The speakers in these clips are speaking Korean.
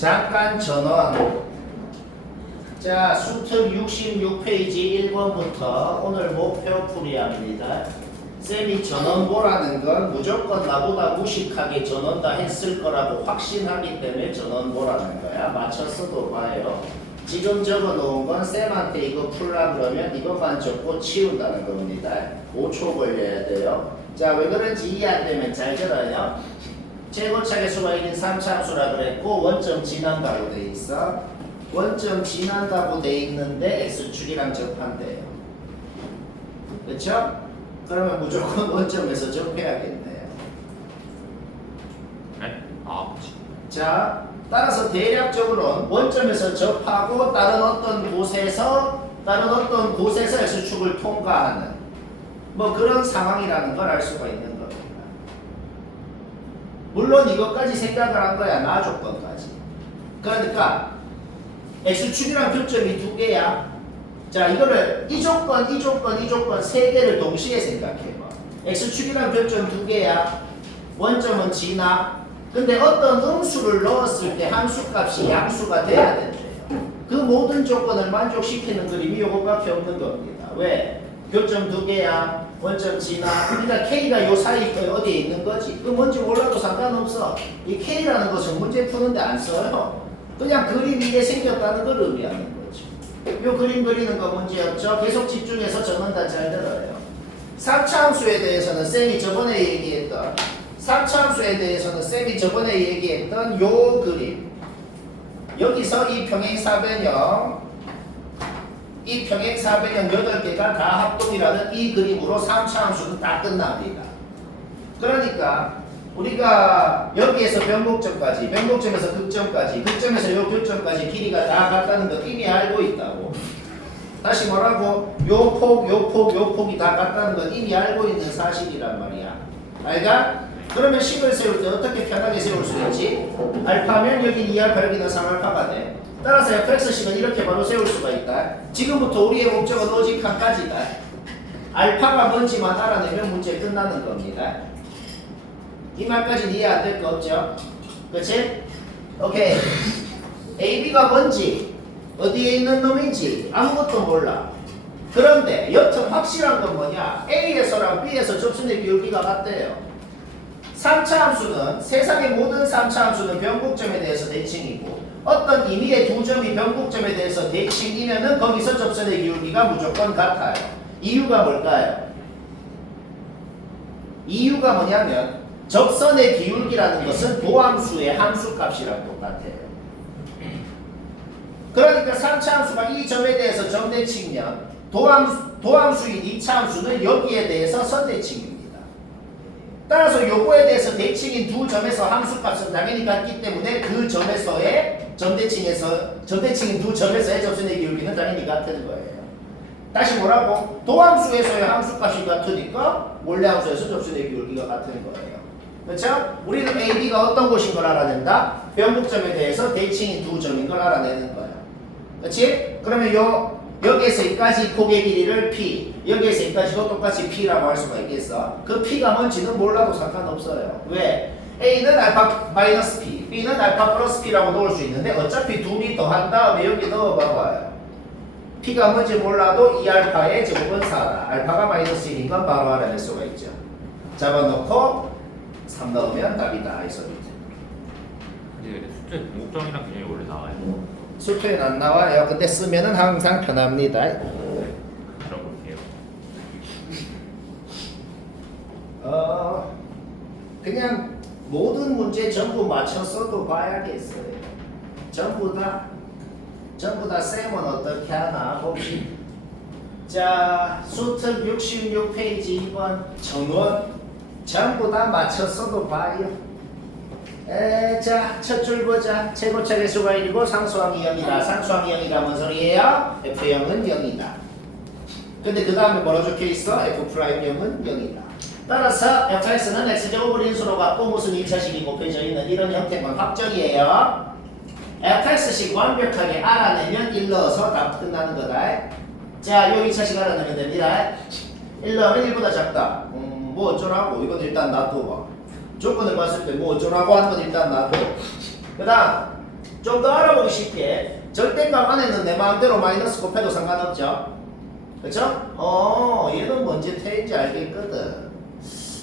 잠깐 전원. 자, 수특 66페이지 1번부터 오늘 목표 풀이합니다. 쌤이 전원 보라는 건 무조건 나보다 무식하게 전원 다 했을 거라고 확신하기 때문에 전원 보라는 거야. 맞췄어도 봐요. 지금 적어 놓은 건 쌤한테 이거 풀라 그러면 이것만 적고 치운다는 겁니다. 5초 걸려야 돼요. 자, 왜 그런지 이해 안 되면 잘 들어요. 최고차계 수가 1인 3차함수라 그랬고 원점 지난다고 돼 있어. 원점 지난다고 돼 있는데 x축이랑 접한대요. 그쵸? 그러면 무조건 원점에서 접해야겠네요. 네? 아, 그치. 자, 따라서 대략적으로는 원점에서 접하고 다른 어떤 곳에서 x축을 통과하는 뭐 그런 상황이라는 걸 알 수가 있는 겁니다. 물론 이것까지 생각을 한 거야. 나 조건까지. 그러니까 x축이랑 교점이 두 개야. 자, 이거를 이 조건 세 개를 동시에 생각해봐. x축이랑 교점 두 개야. 원점은 지나. 근데 어떤 음수를 넣었을 때 함수값이 양수가 돼야 된대요. 그 모든 조건을 만족시키는 그림이 요거밖에 없는 겁니다. 왜? 교점 두 개야. 원점 지나. 그러니까 K가 요 사이 어디에 있는 거지. 그 뭔지 몰라도 상관없어. 이 K라는 것은 문제 푸는데 안 써요. 그냥 그림이 이게 생겼다는 걸 의미하는 거죠. 요 그림 그리는 거 문제 없죠. 계속 집중해서 저는 다 잘 들어요. 3차 함수에 대해서는 쌤이 저번에 얘기했던 요 그림. 여기서 이 평행사변형 8개가 다 합동이라는 이 그림으로 3차 함수는 다 끝납니다. 그러니까 우리가 여기에서 변곡점에서 극점에서 요 교점까지 길이가 다 같다는 거 이미 알고 있다고. 다시 뭐라고? 요 폭이 다 같다는 건 이미 알고 있는 사실이란 말이야. 알가? 그러면 식을 세울 때 어떻게 편하게 세울 수 있지? 알파면 여긴 2알파 여기는 3알파가 돼. 따라서 fx식은 이렇게 바로 세울 수가 있다. 지금부터 우리의 목적은 오직 한 가지다. 알파가 뭔지만 알아내면 문제 끝나는 겁니다. 이 말까지는 이해 안 될 거 없죠? 그치? 오케이. AB가 뭔지, 어디에 있는 놈인지 아무것도 몰라. 그런데 여튼 확실한 건 뭐냐? A에서랑 B에서 접선의 비율비가 같대요. 3차 함수는, 세상의 모든 3차 함수는 변곡점에 대해서 대칭이고 어떤 임의의 두 점이 변곡점에 대해서 대칭이면은 거기서 접선의 기울기가 무조건 같아요. 이유가 뭘까요? 이유가 뭐냐면 접선의 기울기라는 것은 도함수의 함수값이랑 똑같아요. 그러니까 3차 함수가 이 점에 대해서 점대칭이면 도함수인 2차 함수는 여기에 대해서 선대칭입니다. 따라서 요거에 대해서 대칭인 두 점에서 함수값은 당연히 같기 때문에 그 점에서의 점대칭인 두 점에서의 접선의 기울기는 당연히 같은 거예요. 다시 뭐라고? 도함수에서의 함수값이 같으니까 원래함수에서 접선의 기울기가 같은 거예요. 그렇죠? 우리는 A, B가 어떤 곳인 걸 알아낸다? 변곡점에 대해서 대칭인 두 점인 걸 알아내는 거예요. 그렇지? 그러면 여기에서 여기까지 폭의 길이를 P, 여기에서 여기까지도 똑같이 P라고 할 수가 있겠어. 그 P가 뭔지는 몰라도 상관없어요. 왜? A는 알파 마이너스 P, B는 알파 플러스 P라고 넣을 수 있는데 어차피 둘이 더한 다음에 여기 넣어봐봐요. P가 뭔지 몰라도 2알파의 제곱은 4다. 알파가 마이너스 1인 건 바로 알아낼 수가 있죠. 잡아놓고 3 넣으면 답이다. 이 소리죠. 근데 숙제 목적이랑 균형이 원래 나와요. 수표는 안 나와요. 근데 쓰면은 항상 편합니다. 들어볼게요. 그냥 모든 문제 전부 맞췄어도 봐야겠어요. 전부 다 쌤은 어떻게 하나 봅시다. 자, 수특 66페이지 2번 전원 전부 다 맞췄어도 봐요. 자, 첫 줄 보자. 최고차 개수가 1이고 상수항이 0이다. 상수항이 0이다. 뭔 소리예요? F0은 0이다. 근데 그 다음에 뭐라 적혀 있어? F'0은 0이다. 따라서 fx는 x제곱을 인수로 갖고 무슨 1차식이 곱해져 있는 이런 형태인 건 확정이에요. fx식 완벽하게 알아내면 1 넣어서 답 끝나는 거다. 자, 요 2차식 알아내면 됩니다. 1 넣으면 1보다 작다. 뭐 어쩌라고? 이건 일단 놔두고. 조건을 봤을 때 뭐 어쩌라고 하는 건 일단 놔두고. 그 다음 좀 더 알아보기 쉽게 절대값 안에는 내 마음대로 마이너스 곱해도 상관없죠. 그쵸? 얘는 뭔지 태인지 알겠거든.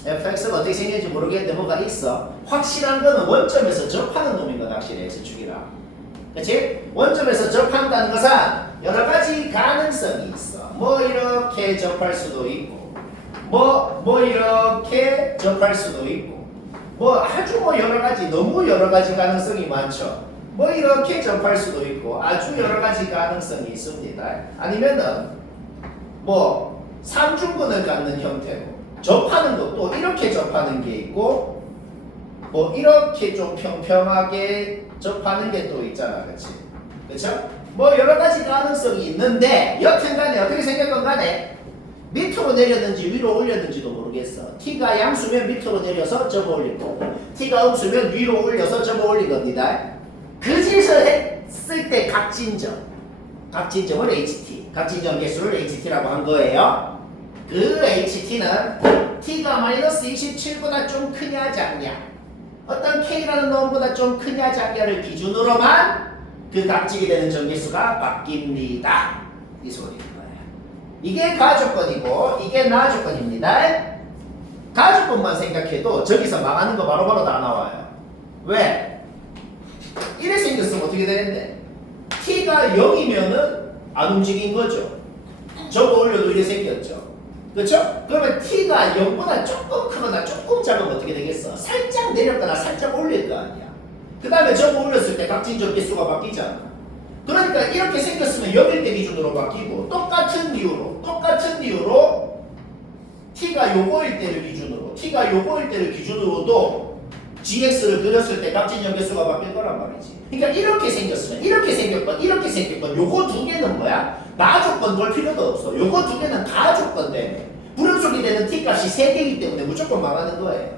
fx가 어떻게 생겼는지 모르겠는데 뭐가 있어. 확실한 거는 원점에서 접하는 놈인 건 확실해. x축이랑. 그치? 원점에서 접한다는 것은 여러 가지 가능성이 있어. 뭐 이렇게 접할 수도 있고 뭐 이렇게 접할 수도 있고 뭐 아주 뭐 여러 가지 너무 여러 가지 가능성이 많죠. 뭐 이렇게 접할 수도 있고 아주 여러 가지 가능성이 있습니다. 아니면은 뭐 삼중근을 갖는 형태로 접하는 것도 이렇게 접하는 게 있고 뭐 이렇게 좀 평평하게 접하는 게 또 있잖아. 그치? 그쵸? 뭐 여러 가지 가능성이 있는데 여튼간에 어떻게 생겼건 간에 밑으로 내렸는지 위로 올렸는지도 모르겠어. t가 양수면 밑으로 내려서 접어 올릴 거고 t가 음수면 위로 올려서 접어 올린 겁니다. 그 짓을 했을 때 각진점을 ht, 각진점 개수를 ht라고 한 거예요. 그 ht는 t가 마이너스 27보다 좀 크냐 작냐, 어떤 k라는 놈보다 좀 크냐 작냐를 기준으로만 그 각지게 되는 전개수가 바뀝니다. 이 소리인 거예요. 이게 가조건이고 이게 나조건입니다. 가조건만 생각해도 저기서 망하는 거 바로바로 다 나와요. 왜? 이래 생겼으면 어떻게 되는데? t가 0이면은 안 움직인 거죠. 저거 올려도 이래 생겼죠. 그렇죠? 그러면 t가 0보다 조금 크거나 조금 작으면 어떻게 되겠어? 살짝 내렸거나 살짝 올릴 거 아니야. 그 다음에 저거 올렸을 때 각진적 개수가 바뀌잖아. 그러니까 이렇게 생겼으면 0일 때 기준으로 바뀌고 똑같은 이유로 t가 요거일 때를 기준으로도 gx를 그렸을 때 각진적 개수가 바뀔 거란 말이지. 그러니까 이렇게 생겼으면 이렇게 생겼건 요거 두 개는 뭐야? 나조건 볼 필요도 없어. 요거 두 개는 가조건 때문에 불연속이 되는 t 값이 3개이기 때문에 무조건 망하는 거예요.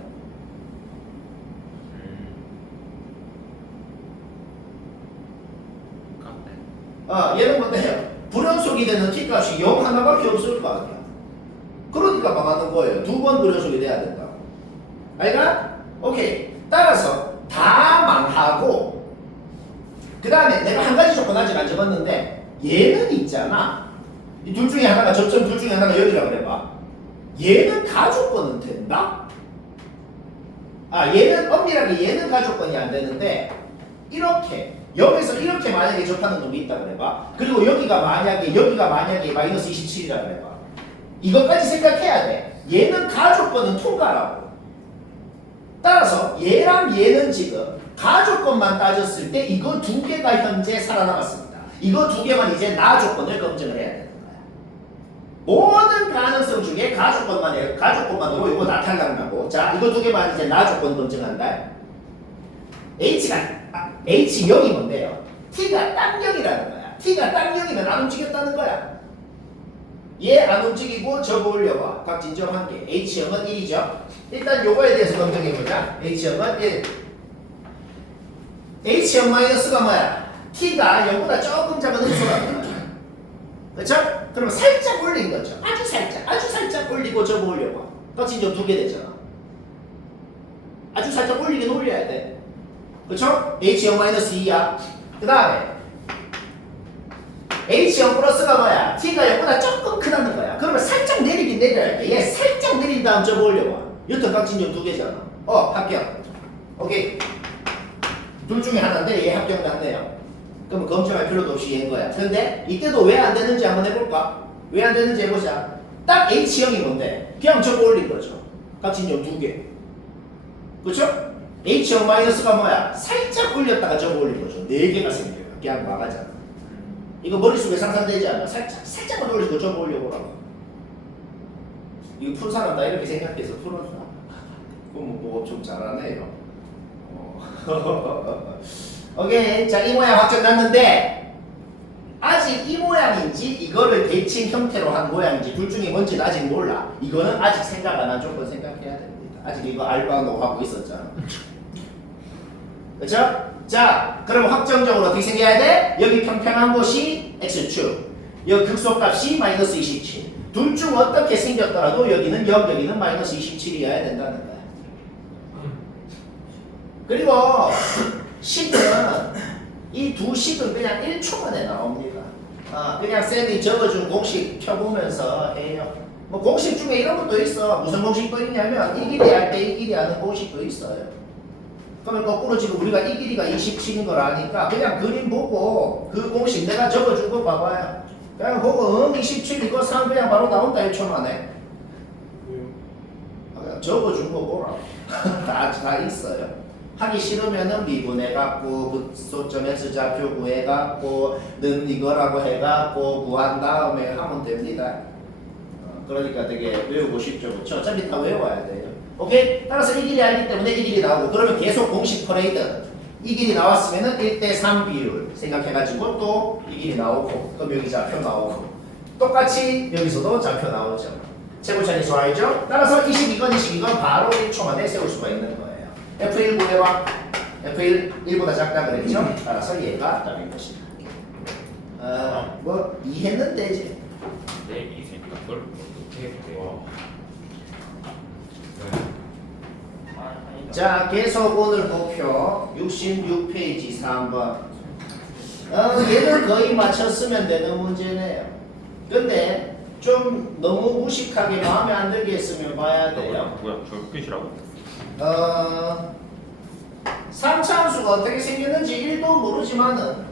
얘는 뭔데요? 불연속이 되는 t 값이 0 하나밖에 없을 거 아니야. 그러니까 망하는 거예요. 2번 불연속이 돼야 된다고. 알겠나? 오케이. 따라서 다 망하고 그 다음에 내가 한 가지 조건 아직 안 적었는데 얘는 있잖아. 이 둘 중에 하나가 접점 둘 중에 하나가 여기라고 그래봐. 얘는 가조건은 된다? 얘는 엄밀하게 얘는 가조건이 안 되는데 이렇게 여기서 이렇게 만약에 접하는 놈이 있다 그래봐. 그리고 여기가 만약에 마이너스 27이라 그래봐. 이것까지 생각해야 돼. 얘는 가조건은 통과라고. 따라서 얘랑 얘는 지금 가조건만 따졌을 때 이거 두 개가 현재 살아남았습니다. 이거 두 개만 이제 나조건을 검증을 해야 되는 거야. 모든 가능성 중에 가조건만으로 이거 나타난다고. 자, 이거 두 개만 이제 나조건 검증한다. H0이 뭔데요? T가 딱 0이라는 거야. T가 딱 0이면 안 움직였다는 거야. 얘 안 움직이고 저거 올려봐. 각진점 한 개. H0은 1이죠. 일단 요거에 대해서 검증해보자. H0은 1. H0 마이너스가 뭐야? T가 0보다 조금 작은 음수라는 거야. 그쵸? 그러면 살짝 올린 거죠. 아주 살짝 올리고 저거 올려봐. 각진점 2개 되잖아. 아주 살짝 올리긴 올려야 돼. 그쵸? H0-2야. 그 다음에 H0 플러스가 뭐야? T가 0보다 조금 크다는 거야. 그러면 살짝 내리긴 내려야 돼. 얘 살짝 내린 다음 저거 올려봐. 여튼 각진점 2개잖아. 합격. 오케이. 둘 중에 하나인데 얘 합격 났네요. 그럼 검증할 필요도 없이 얘인 거야. 근데 이때도 왜 안 되는지 한번 해볼까? 왜 안 되는지 해보자. 딱 H0이 뭔데? 그냥 저거 올린 거죠. 각진점 2개. 그쵸? H0 마이너스가 뭐야? 살짝 올렸다가 저거 올린 거죠. 4개가 생겨요. 그냥 막아잖아. 이거 머릿속에 상상되지 않아? 살짝만 올리고 저거 올려보라고. 이거 푼 사람 다 이렇게 생각해서 풀었나? 그럼 뭐 좀 잘하네요. 오케이. 자, 이 모양 확정 났는데 아직 이 모양인지 이거를 대칭 형태로 한 모양인지 둘 중에 뭔지는 아직 몰라. 이거는 아직 생각 안 한 조건 생각해야 됩니다. 아직 이거 알바노 하고 있었잖아. 그쵸? 자, 그럼 확정적으로 어떻게 생겨야 돼? 여기 평평한 곳이 x축, 여기 극소값이 마이너스 27. 둘 중 어떻게 생겼더라도 여기는 0, 여기는 마이너스 27이어야 된다는 거야. 그리고 식은 이 두 식은 그냥 1초 만에 나옵니다. 그냥 쌤이 적어준 공식 펴보면서 해요. 뭐 공식 중에 이런 것도 있어. 무슨 공식도 있냐면 이 길이 할 때 이 길이 하는 공식도 있어요. 그러면 거꾸로 지금 우리가 이 길이가 27인 걸 아니까 그냥 그림 보고 그 공식 내가 적어준 거 봐봐요. 그냥 보고 27 이거 3 그냥 바로 나온다 1초 만에. 그냥 적어준 거 보라. 다 있어요. 하기 싫으면은 미분해갖고 소점 X좌표 구해갖고 는 이거라고 해갖고 구한 다음에 하면 됩니다. 그러니까 되게 외우고 쉽죠, 그렇죠? 어차피 다 외워야 돼요. 오케이? 따라서 이 길이 알기 때문에 이 길이 나오고 그러면 계속 공식 퍼레이드 이 길이 나왔으면은 1대3 비율 생각해가지고 또 이 길이 나오고 그럼 여기 좌표 나오고 똑같이 여기서도 좌표 나오죠. 최고차니수 알죠? 따라서 22건 22건 바로 1초 만에 세울 수가 있는 거예요. F1 구해봐. F1 1보다 작다 그랬죠? 따라서 얘가 답인 것이다. 뭐 이해는 되지? 네, 이해니까 그걸 어떻게 해요? 자, 계속 오늘 목표 66페이지 3번. 얘는 거의 맞췄으면 되는 문제네요. 근데 좀 너무 무식하게 마음에 안 들게 했으면 봐야 돼요. 뭐야? 저 끝이라고? 3차함수가 어떻게 생겼는지 1도 모르지만은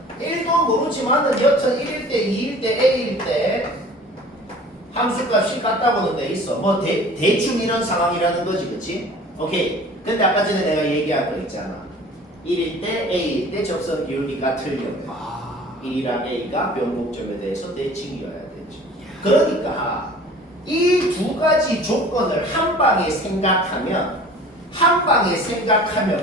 여튼 1일 때, 2일 때, A일 때 함수값이 같다고는 돼 있어. 뭐 대충 이런 상황이라는 거지, 그치? 오케이. 근데 아까 전에 내가 얘기한 거 있잖아. 1일 때, A일 때 접선 기울기가 틀려요. 1이랑 A가 변곡점에 대해서 대칭이어야 되죠. 그러니까 이 두 가지 조건을 한 방에 생각하면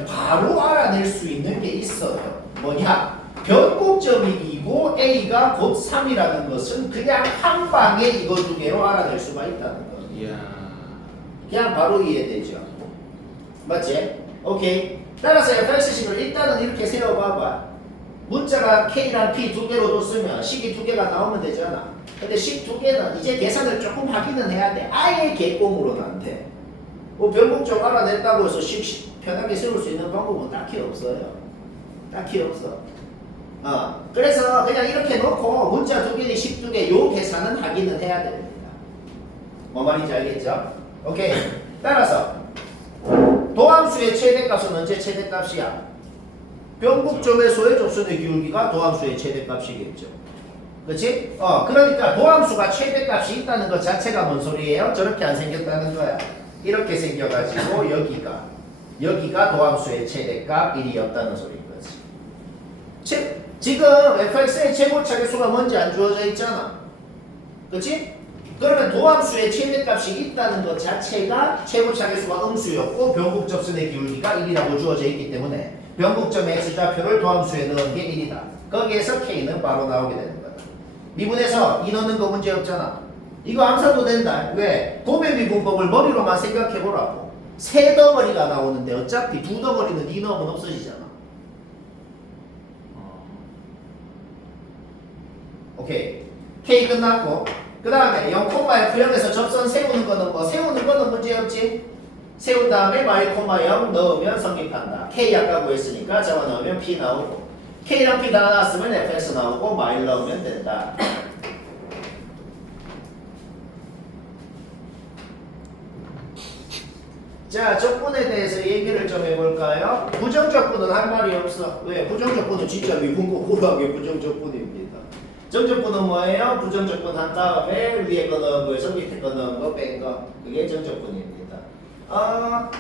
바로 알아낼 수 있는 게 있어요. 뭐냐? 변곡점이 2고 A가 곧 3이라는 것은 그냥 한 방에 이거 두 개로 알아낼 수가 있다는 거. 이야. 그냥 바로 이해되죠. 맞지? 오케이. 따라서 fx식을 일단은 이렇게 세워봐봐. 문자가 k랑 p 두 개로 뒀으면 식이 두 개가 나오면 되잖아. 근데 식 두 개는 이제 계산을 조금 하기는 해야 돼. 아예 개꽁으로는 안 돼. 뭐 변곡점 알아냈다고 해서 식 편하게 세울 수 있는 방법은 딱히 없어요. 딱히 없어. 그래서 그냥 이렇게 놓고 문자 두 개니 식 두 개 요 계산은 하기는 해야 됩니다. 뭐 말인지 알겠죠? 오케이. 따라서 도함수의 최대값은 언제 최대값이야? 변곡점에서의 접선의 기울기가 도함수의 최대값이겠죠. 그렇지? 그러니까 도함수가 최대값이 있다는 것 자체가 뭔 소리예요? 저렇게 안 생겼다는 거야. 이렇게 생겨가지고 여기가 도함수의 최대값 1이었다는 소리인 거지. 지금 fx의 최고차계수가 뭔지 안 주어져 있잖아. 그렇지? 그러면 도함수의 최대값이 있다는 것 자체가 최고차계수가 음수였고 변곡 접선의 기울기가 1이라고 주어져 있기 때문에 변곡점의 x좌표를 도함수에 넣은 게 1이다. 거기에서 k는 바로 나오게 되는 거다. 미분해서 2 넣는 거 문제 없잖아. 이거 암산도 된다. 왜? 도배 미분법을 머리로만 생각해보라고. 세 덩어리가 나오는데 어차피 두 덩어리는 2 넣으면 없어지잖아. 오케이. K 끝났고 그 다음에 0,F0에서 접선 세우는 거는 뭐 세우는 거는 문제 없지. 세운 다음에 y,0 넣으면 성립한다. K 아까 구했으니까 저거 넣으면 P 나오고 K랑 P 다 나왔으면 Fs 나오고 마일 넣으면 된다. 자, 적분에 대해서 얘기를 좀 해볼까요? 부정적분은 할 말이 없어. 왜? 부정적분은 진짜 미분고구라하게 부정적분입니다. 정적분은 뭐예요? 부정적분 한 다음에 위에 거 넣은 거에서 밑에 거 넣은 거 뺀 거. 그게 정적분입니다.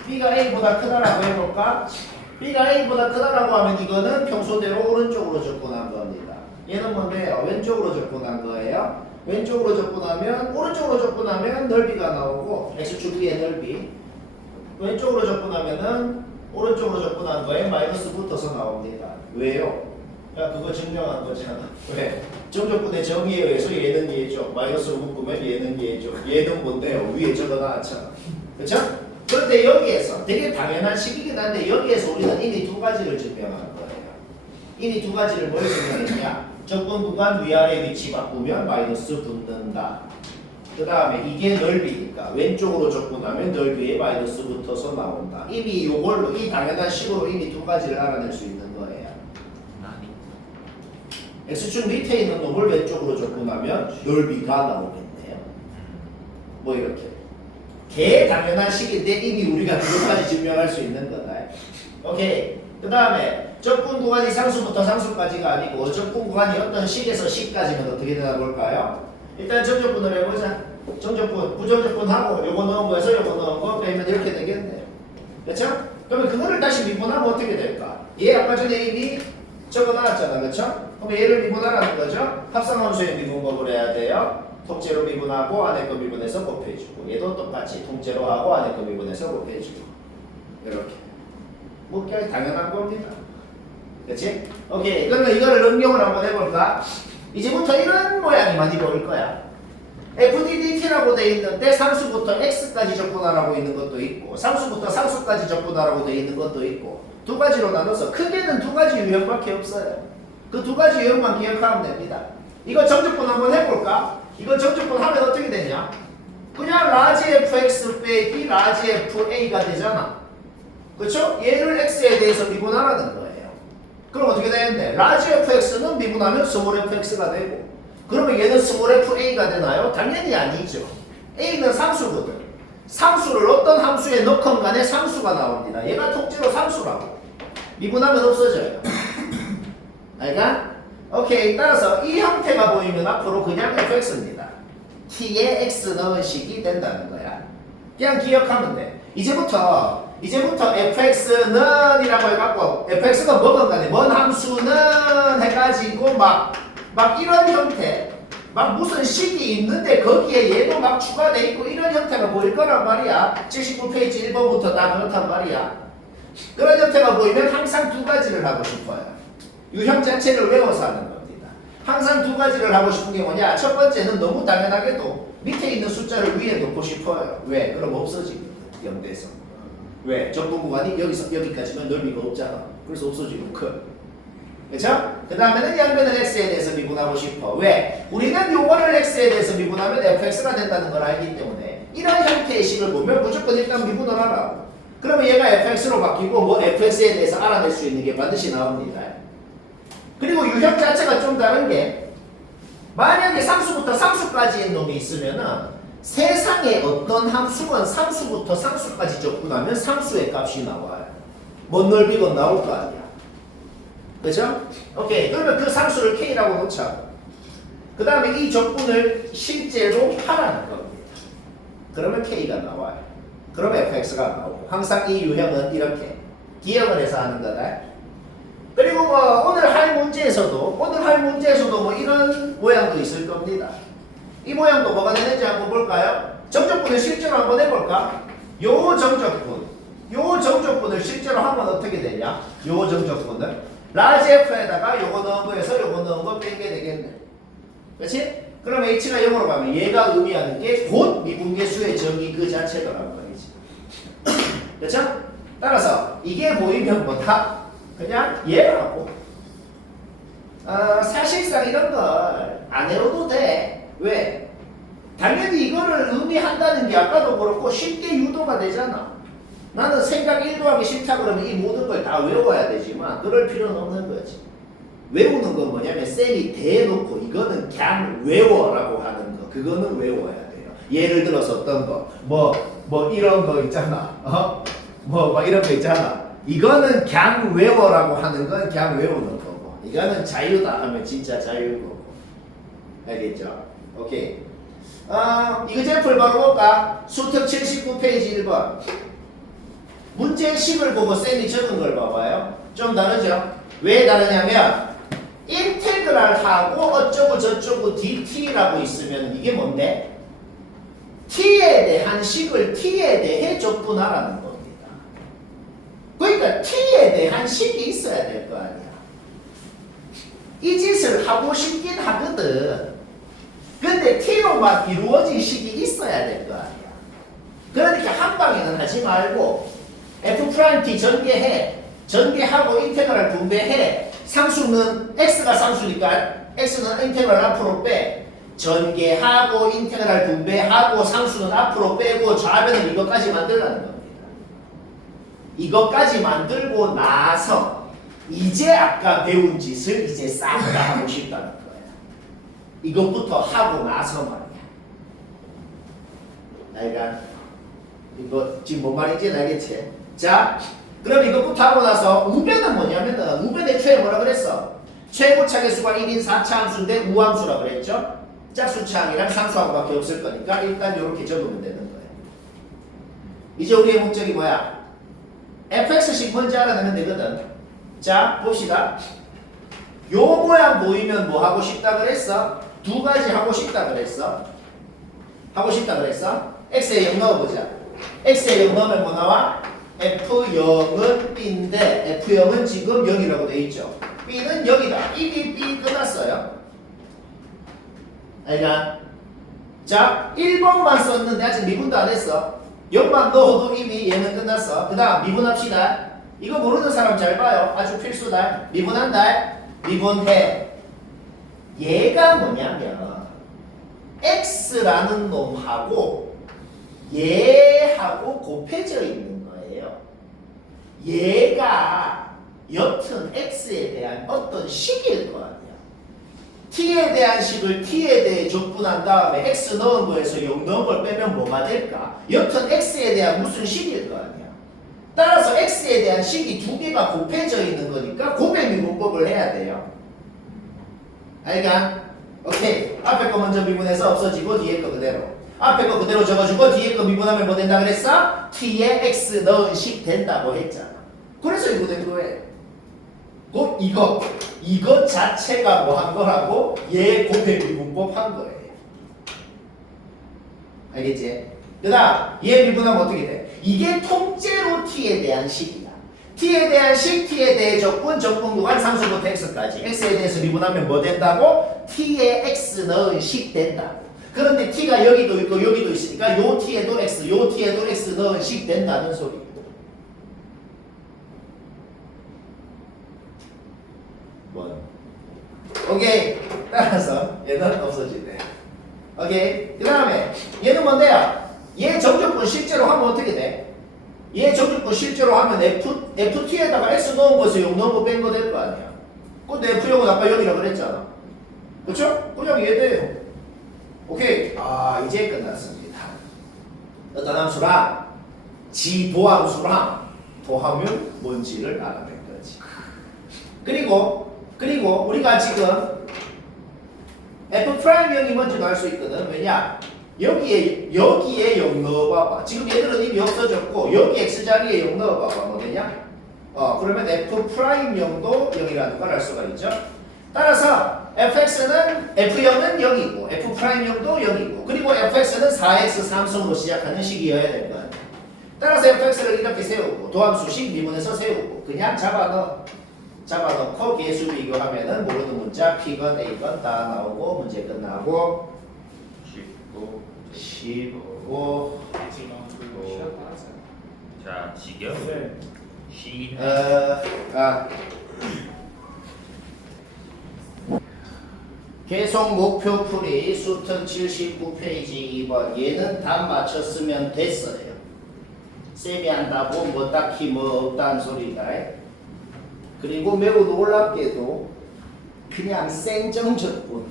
B가 A보다 크다라고 해볼까? B가 A보다 크다라고 하면 이거는 평소대로 오른쪽으로 접근한 겁니다. 얘는 뭔데요? 왼쪽으로 접근한 거예요. 왼쪽으로 접근하면 오른쪽으로 접근하면 넓이가 나오고 X축 위의 넓이. 왼쪽으로 접근하면은 오른쪽으로 접근한 거에 마이너스 붙어서 나옵니다. 왜요? 야, 그거 증명한 거잖아. 왜? 정적분의 정의에 의해서 얘는 얘죠. 마이너스로 묶으면 얘는 얘죠. 얘는 뭔데요? 위에 적어놨잖아. 그쵸? 그런데 여기에서 되게 당연한 식이긴 한데 여기에서 우리는 이미 두 가지를 증명한 거예요. 이미 두 가지를 뭘 증명했냐? 접근 구간 위아래 위치 바꾸면 마이너스 붙는다. 그 다음에 이게 넓이니까 왼쪽으로 접근하면 넓이에 마이너스 붙어서 나온다. 이미 이걸로 이 당연한 식으로 이미 두 가지를 알아낼 수 있는 거예요. x축 밑에 있는 놈을 왼쪽으로 접근하면 넓이가 나오겠네요. 뭐 이렇게. 개 당연한 식인데 이미 우리가 그것까지 증명할 수 있는 거다. 오케이. 그 다음에 접근 구간이 상수부터 상수까지가 아니고 접근 구간이 어떤 식에서 식까지는 어떻게 되나 볼까요? 일단 정적분을 해보자. 정적분, 부정적분하고 요거 넣은 거에서 요거 넣은 거 빼면 이렇게 되겠네요. 그렇죠? 그러면 그거를 다시 미분하면 어떻게 될까? 얘 아까 전에 이미 적어놨잖아. 그렇죠? 그럼 얘를 미분하라는 거죠? 합성함수의 미분법을 해야 돼요. 통째로 미분하고 안에 거 미분해서 곱해주고 얘도 똑같이 통째로 하고 안에 거 미분해서 곱해주고 이렇게 뭐 그냥 당연한 겁니다. 그렇지? 오케이. 그러면 이거를 응용을 한번 해볼까? 이제부터 이런 모양이 많이 보일 거야. FDDT라고 돼 있는데 상수부터 x까지 접근하라고 있는 것도 있고 상수부터 상수까지 접근하라고 돼 있는 것도 있고 두 가지로 나눠서 크게는 두 가지 유형밖에 없어요. 그 두 가지 유형만 기억하면 됩니다. 이거 정적분 한번 해볼까? 이거 정적분 하면 어떻게 되냐? 그냥 라지 fx 빼기 라지 fa가 되잖아. 그렇죠? 얘를 x에 대해서 미분하라는 거예요. 그럼 어떻게 되는데? 라지 fx는 미분하면 스몰 fx가 되고 그러면 얘는 스몰 fa가 되나요? 당연히 아니죠. a는 상수거든. 상수를 어떤 함수에 넣건 간에 상수가 나옵니다. 얘가 통째로 상수라고. 미분하면 없어져요. 알까? 오케이. 따라서 이 형태가 보이면 앞으로 그냥 fx입니다. t에 x 넣은 식이 된다는 거야. 그냥 기억하면 돼. 이제부터 fx는 이라고 해갖고 fx가 뭐건 간에 뭔 함수는 해가지고 막 이런 형태 막 무슨 식이 있는데 거기에 얘도 막 추가돼 있고 이런 형태가 보일 거란 말이야. 79페이지 1번부터 다 그렇단 말이야. 그런 형태가 보이면 항상 두 가지를 하고 싶어요. 유형 자체를 외워서 하는 겁니다. 항상 두 가지를 하고 싶은 게 뭐냐? 첫 번째는 너무 당연하게도 밑에 있는 숫자를 위에 놓고 싶어요. 왜? 그럼 없어지거든. 0대에서. 왜? 접근 구간이 여기서 여기까지면 넓이가 없잖아. 그래서 없어지고 커. 그렇죠? 그 다음에는 양변을 x에 대해서 미분하고 싶어. 왜? 우리는 요거를 x에 대해서 미분하면 fx가 된다는 걸 알기 때문에 이런 형태의 식을 보면 무조건 일단 미분을 하라고. 그러면 얘가 fx로 바뀌고 뭐 fx에 대해서 알아낼 수 있는 게 반드시 나옵니다. 그리고 유형 자체가 좀 다른 게 만약에 상수부터 상수까지의 놈이 있으면은 세상에 어떤 함수건 상수부터 상수까지 접근하면 상수의 값이 나와요. 뭔 넓이건 나올 거 아니야. 그죠? 오케이. 그러면 그 상수를 k라고 놓자. 그 다음에 이 적분을 실제로 하라는 겁니다. 그러면 k가 나와요. 그러면 fx가 나오고 항상 이 유형은 이렇게 기억을 해서 하는 거다. 그리고 뭐 오늘 할 문제에서도 뭐 이런 모양도 있을 겁니다. 이 모양도 뭐가 되는지 한번 볼까요? 정적분을 실제로 한번 해볼까? 요 정적분을 실제로 하면 어떻게 되냐? 요 정적분을 라지 f에다가 요거 넣은 거에서 요거 넣은 거 뺀 게 되겠네. 그렇지? 그럼 h가 0으로 가면 얘가 의미하는 게 곧 미분계수의 정의 그 자체더란 말이지. 그렇죠? 따라서 이게 보이면 뭐다? 그냥 얘라고. 사실상 이런 걸 안 해도 돼. 왜? 당연히 이거를 의미한다는 게 아까도 그렇고 쉽게 유도가 되잖아. 나는 생각 1도 하기 싫다 그러면 이 모든 걸 다 외워야 되지만 그럴 필요는 없는 거지. 외우는 건 뭐냐면 쌤이 대놓고 이거는 그냥 외워라고 하는 거 그거는 외워야 돼요. 예를 들어서 어떤 거 뭐 이런 거 있잖아. 뭐 막 이런 거 있잖아. 이거는 그냥 외워라고 하는 건 그냥 외우는 거고 이거는 자유다 하면 진짜 자유인 거고. 알겠죠? 오케이. 이그젠플 바로 볼까? 수특 79페이지 1번. 문제의 식을 보고 쌤이 적은 걸 봐봐요. 좀 다르죠? 왜 다르냐면 인테그랄하고 어쩌고 저쩌고 dt라고 있으면 이게 뭔데? t에 대한 식을 t에 대해 접근하라는 겁니다. 그러니까 t에 대한 식이 있어야 될 거 아니야. 이 짓을 하고 싶긴 하거든. 근데 t로만 이루어진 식이 있어야 될 거 아니야. 그러니까 한 방에는 하지 말고 f't 전개해. 전개하고 인테그랄 분배해. 상수는 x가 상수니까 x는 인테그랄 앞으로 빼. 전개하고 인테그랄 분배하고 상수는 앞으로 빼고 좌변은 이것까지 만들라는 겁니다. 이것까지 만들고 나서 이제 아까 배운 짓을 이제 싹 다 하고 싶다는 거야. 이것부터 하고 나서 말이야. 알가? 이거 지금 뭔 말인지 알겠지? 자, 그럼 이것부터 하고 나서 우변은 뭐냐면은 우변 애초에 뭐라 그랬어? 최고차 계수가 1인 4차 함수인데 우함수라 그랬죠? 짝수차항이랑 상수항밖에 없을 거니까 일단 이렇게 적으면 되는 거예요. 이제 우리의 목적이 뭐야? fx식 뭔지 알아내면 되거든. 자, 봅시다. 요 모양 보이면 뭐 하고 싶다 그랬어? 두 가지 하고 싶다 그랬어? 하고 싶다 그랬어? x에 0 넣어보자. x에 0 넣으면 뭐 나와? f0은 b인데 f0은 지금 0이라고 돼 있죠. b는 0이다. 이미 b 끝났어요. 알가? 자, 1번만 썼는데 아직 미분도 안 했어. 0만 넣어도 이미 얘는 끝났어. 그 다음 미분합시다. 이거 모르는 사람 잘 봐요. 아주 필수다. 미분한다. 미분해. 얘가 뭐냐면 x라는 놈하고 얘하고 곱해져 있는 거예요. 얘가 여튼 x에 대한 어떤 식일 거 아니야. t에 대한 식을 t에 대해 적분한 다음에 x 넣은 거에서 0 넣은 걸 빼면 뭐가 될까? 여튼 x에 대한 무슨 식일 거 아니야. 따라서 x에 대한 식이 두 개가 곱해져 있는 거니까 곱해 미분법을 해야 돼요. 알가? 오케이. 앞에 거 먼저 미분해서 없어지고 뒤에 거 그대로. 앞에 거 그대로 적어주고 뒤에 거 미분하면 뭐 된다 그랬어? t에 x 넣은 식 된다고 했잖아. 그래서 이거 된 거예요. 곧 이거 자체가 뭐 한 거라고? 얘 곱해 미분법 한 거예요. 알겠지? 그 다음 얘 미분하면 어떻게 돼? 이게 통째로 t에 대한 식이야. t에 대한 식, t에 대해 적분, 적분 구간 상수부터 x까지. x에 대해서 미분하면 뭐 된다고? t에 x 넣은 식 된다고. 그런데 t가 여기도 있고 여기도 있으니까 요 t에도 x, 요 t에도 x 넣은 식 된다는 소리고. 오케이. 따라서 얘는 없어지네. 오케이. 그 다음에 얘는 뭔데요? 얘 정적분 실제로 하면 어떻게 돼? 얘 정적분 실제로 하면 ft에다가 x 넣은 것에 0 넣은 거 뺀 거 될 거 아니야. 근데 f형은 아까 0이라 그랬잖아. 그쵸? 그냥 얘돼요. 오케이. 아, 이제 끝났습니다. 어떤 함수랑 지도함수랑 도함은 뭔지를 알아낸 거지. 그리고 우리가 지금 f'0이 뭔지도 알 수 있거든. 왜냐? 여기에 0 넣어봐봐. 지금 얘들은 이미 없어졌고 여기 x자리에 0 넣어봐봐. 뭐 되냐? 그러면 f'0도 0이라는 걸 알 수가 있죠. 따라서 fx는 f0은 0이고 f'0도 0이고 그리고 fx는 4x 3승으로 시작하는 식이어야 될 거야. 따라서 fx를 이렇게 세우고 도함수식 미분해서 세우고 그냥 잡아놓고 계수 비교하면은 모르는 문자 P건 A건 다 나오고 문제 끝나고 15 자, 지경. 시. 계속 목표 풀이 수특 79페이지 2번 얘는 답 맞췄으면 됐어요. 쌤이 한다고 뭐 딱히 뭐 없다는 소리다. 그리고 매우 놀랍게도 그냥 생정적분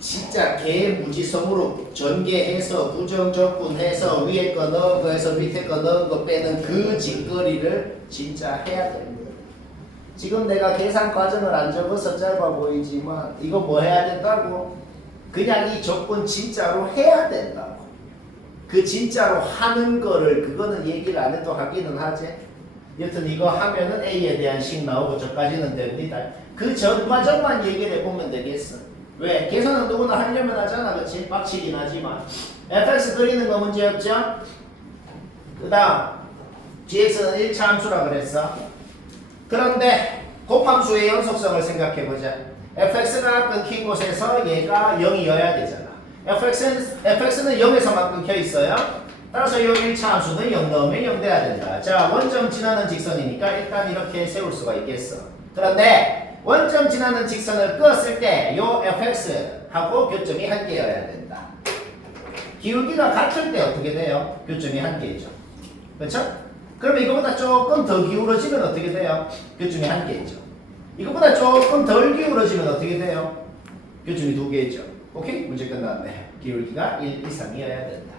진짜 개무지성으로 전개해서 부정적분해서 위에 거 넣은 거에서 밑에 거 넣은 거 빼는 그 짓거리를 진짜 해야 됩니다. 지금 내가 계산 과정을 안 적어서 짧아 보이지만 이거 뭐 해야 된다고? 그냥 이 적분 진짜로 해야 된다고. 그 진짜로 하는 거를 그거는 얘기를 안 해도 하기는 하지. 여튼 이거 하면은 A에 대한 식 나오고 저까지는 됩니다. 그 전 과정만 얘기를 해보면 되겠어. 왜? 계산은 누구나 하려면 하잖아. 그치? 빡치긴 하지만 fx 그리는 거 문제 없죠? 그 다음 gx는 1차 함수라 그랬어. 그런데 곱함수의 연속성을 생각해보자. fx가 끊긴 곳에서 얘가 0이어야 되잖아. fx는 0에서만 끊겨 있어요. 따라서 이 1차 함수는 0 넣으면 0 돼야 된다. 자, 원점 지나는 직선이니까 일단 이렇게 세울 수가 있겠어. 그런데 원점 지나는 직선을 끄었을 때 이 fx하고 교점이 한 개여야 된다. 기울기가 같을 때 어떻게 돼요? 교점이 한 개죠. 그렇죠? 그러면 이거보다 조금 더 기울어지면 어떻게 돼요? 그 중에 한 개죠. 이거보다 조금 덜 기울어지면 어떻게 돼요? 그 중에 두 개죠. 오케이? 문제 끝났네. 기울기가 1 이상이어야 된다.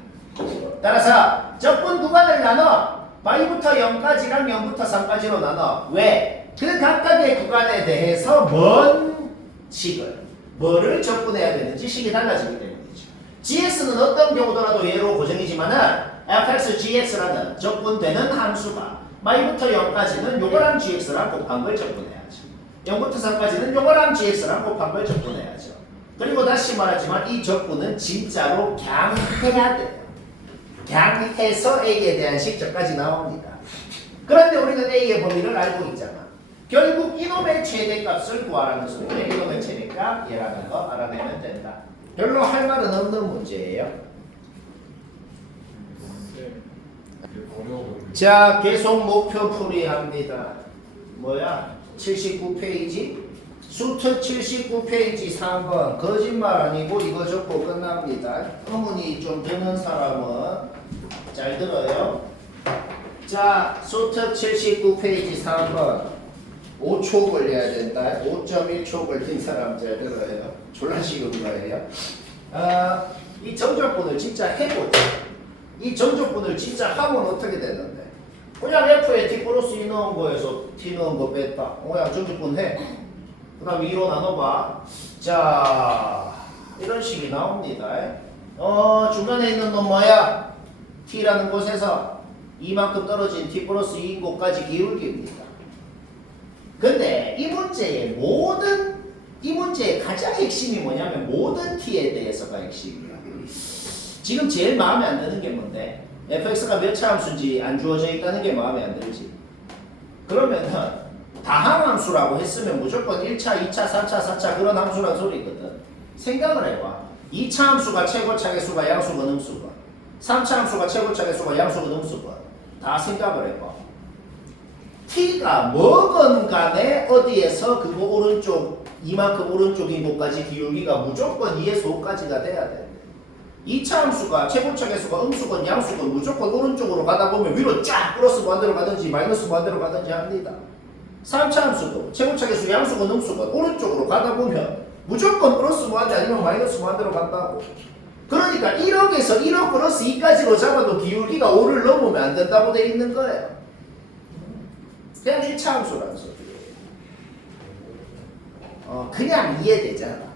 따라서 적분 구간을 나눠 y부터 0까지랑 0부터 3까지로 나눠. 왜? 그 각각의 구간에 대해서 뭔 식을 뭐를 적분해야 되는지 식이 달라지기 때문이죠. gx는 어떤 경우더라도 얘로 고정이지만은 fx gx라는 적분되는 함수가 y부터 0까지는 요거랑 gx랑 곱한 걸 적분해야죠. 0부터 3까지는 요거랑 gx랑 곱한 걸 적분해야죠. 그리고 다시 말하지만 이 적분은 진짜로 갱해야 돼요. 갱해서 a에 대한 식적까지 나옵니다. 그런데 우리는 a의 범위를 알고 있잖아. 결국 이놈의 최대값을 구하라는 소리에 이놈의 최대값 얘라는 거 알아내면 된다. 별로 할 말은 없는 문제예요. 자, 계속 목표 풀이합니다. 뭐야? 79페이지? 수트 79페이지 3번. 거짓말 아니고 이거 적고 끝납니다. 어머니 좀 드는 사람은 잘 들어요. 자, 수트 79페이지 3번. 5초 걸려야 된다. 5.1초 걸린 사람 잘 들어요. 졸라 쉬운 거예요. 이 정적분을 진짜 해보자. 이 정적분을 진짜 하면 어떻게 되는데? 그냥 F에 T 플러스 E 넣은 거에서 T 넣은 거 뺐다. 그냥 정적분 해. 그 다음 2로 나눠봐. 자, 이런 식이 나옵니다. 중간에 있는 놈 뭐야? T라는 곳에서 이만큼 떨어진 T 플러스 2인 곳까지 기울기입니다. 근데 이 문제의 가장 핵심이 뭐냐면 모든 t에 대해서가 핵심이야. 지금 제일 마음에 안 드는 게 뭔데? fx가 몇 차 함수인지 안 주어져 있다는 게 마음에 안 들지. 그러면은 다항함수라고 했으면 무조건 1차, 2차, 3차, 4차 그런 함수란 소리거든. 생각을 해봐. 2차 함수가 최고차 계수가 양수건 음수건, 3차 함수가 최고차 계수가 양수건 음수건. 다 생각을 해봐. t가 뭐건 간에 어디에서 그거 오른쪽 이만큼 오른쪽인 곳까지 기울기가 무조건 2에서 5까지가 돼야 돼. 2차 함수가 최고차 계수가 음수건 양수건 무조건 오른쪽으로 가다 보면 위로 쫙 플러스 무한대로 가든지 마이너스 무한대로 가든지 합니다. 3차 함수도 최고차 계수 양수건 음수건 오른쪽으로 가다 보면 무조건 플러스 무한대 아니면 마이너스 무한대로 간다고. 그러니까 1억에서 1억 플러스 2까지로 잡아도 기울기가 5를 넘으면 안 된다고 돼 있는 거예요. 그냥 1차 함수라는 소리예요. 그냥 이해되잖아.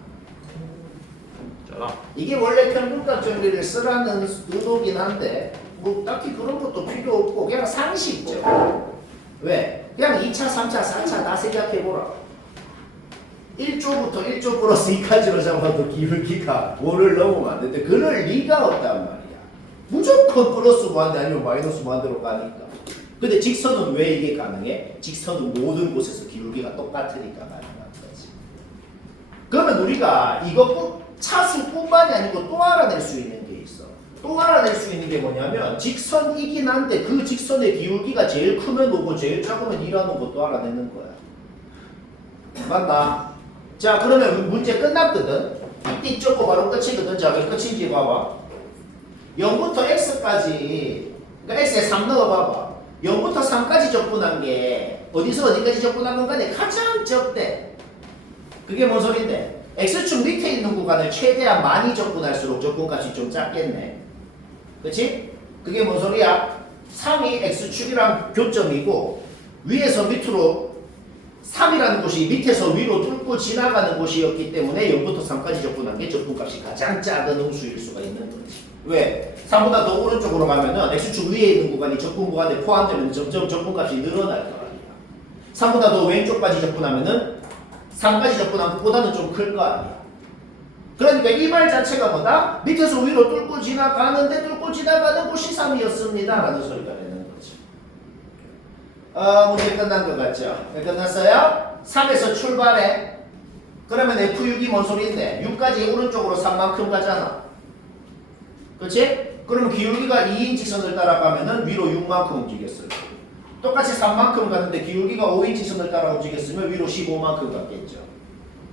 이게 원래 평균값 정리를 쓰라는 의도긴 한데 뭐 딱히 그런 것도 필요 없고 그냥 상식죠. 왜? 그냥 2차, 3차, 4차 다 생각해보라. 1조부터 1조 플러스 2까지로 잡아도 기울기가 5를 넘으면 안 되는데 그럴 리가 없단 말이야. 무조건 플러스 무한대 아니면 마이너스 무한대로 가니까. 근데 직선은 왜 이게 가능해? 직선은 모든 곳에서 기울기가 똑같으니까 가능한 거지. 그러면 우리가 이거 차수뿐만이 아니고 또 알아낼 수 있는 게 있어. 또 알아낼 수 있는 게 뭐냐면 직선이긴 한데 그 직선의 기울기가 제일 크면 오고 제일 작으면 2라는 것도 알아내는 거야. 맞나? 자, 그러면 문제 끝났거든. 이때 적고 바로 끝이거든. 자, 왜 끝인지 봐봐. 0부터 x까지 그러니까 x에 3 넣어봐봐. 0부터 3까지 적분한 게 어디서 어디까지 적분한 건가에 가장 적대. 그게 뭔 소린데? x축 밑에 있는 구간을 최대한 많이 적분할수록 적분값이 좀 작겠네. 그치? 그게 뭔 소리야? 3이 x축이랑 교점이고 위에서 밑으로 3이라는 곳이 밑에서 위로 뚫고 지나가는 곳이었기 때문에 0부터 3까지 적분한 게 적분값이 가장 작은 음수일 수가 있는 거지. 왜? 3보다 더 오른쪽으로 가면은 x축 위에 있는 구간이 적분 구간에 포함되면 점점 적분값이 늘어날 거 아니야. 3보다 더 왼쪽까지 적분하면은 3까지 적분한 것보다는 좀 클 거 아니야. 그러니까 이 말 자체가 뭐다? 밑에서 위로 뚫고 지나가는데 뚫고 지나가는 곳이 3이었습니다 라는 소리가 되는 거지. 문제 끝난 것 같죠? 네, 끝났어요? 3에서 출발해. 그러면 F6이 뭔 소리인데 6까지 오른쪽으로 3만큼 가잖아. 그렇지? 그러면 기울기가 2인 직선을 따라가면은 위로 6만큼 움직였어요. 똑같이 3만큼 가는데 기울기가 5인 직선을 따라 움직였으면 위로 15만큼 갔겠죠.